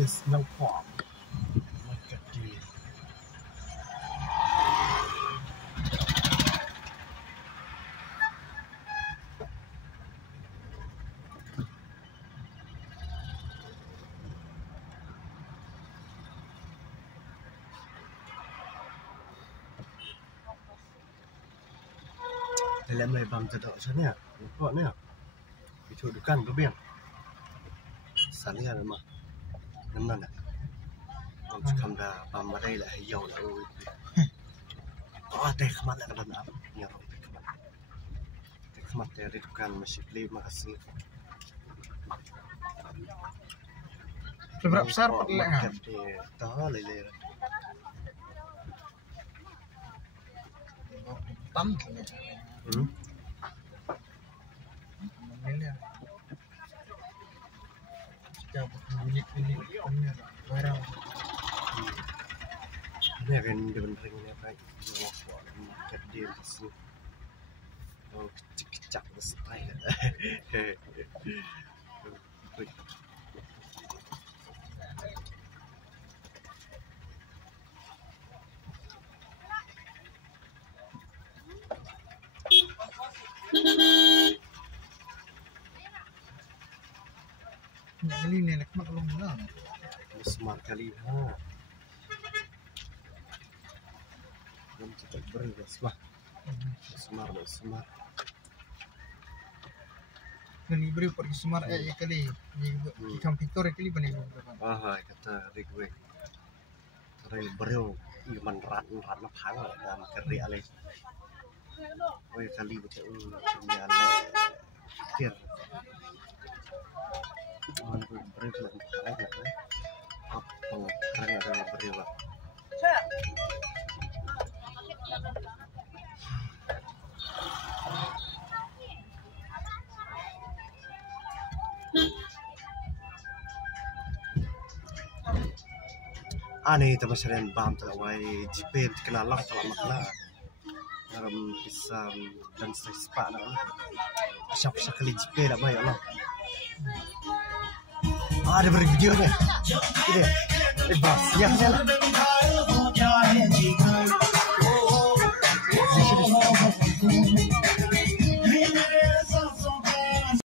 Yes, no problem. Look at you. Dalam mai bang jadok sana, nampak ni. Itu dukan ke biang. Sana ada mah. Nampak tak? Orang cakap dah bang marai lah, hijau lah. Oh, teh kemat lah ke dalam. Ni orang teh kemat. Teh kemat dari dukan masih beli makasih. Seberapa besar perlengah? Tahu lele. Tam. Ini akan bener-bener ini apa? Market dia di sini. Oh, kecak-kecak style. Kali ni nak maklum lah. Semar kali ha. Belum cepat beri semar. Semar. Kali beri pergi semar kali. Di komputer kali bani. Kata adik gue. Kali beri iman rat napang dalam keri alih. Oh kali betul punya kir. Orang beri belum keren kan? Apa keren ada beri lah. Ani teman-teman bam terwai jipen kenal lah kalau makna dalam pisang dan sepak nak siapa kali jipen apa ya Allah. Ada beri video ni. Ini bas ya lah.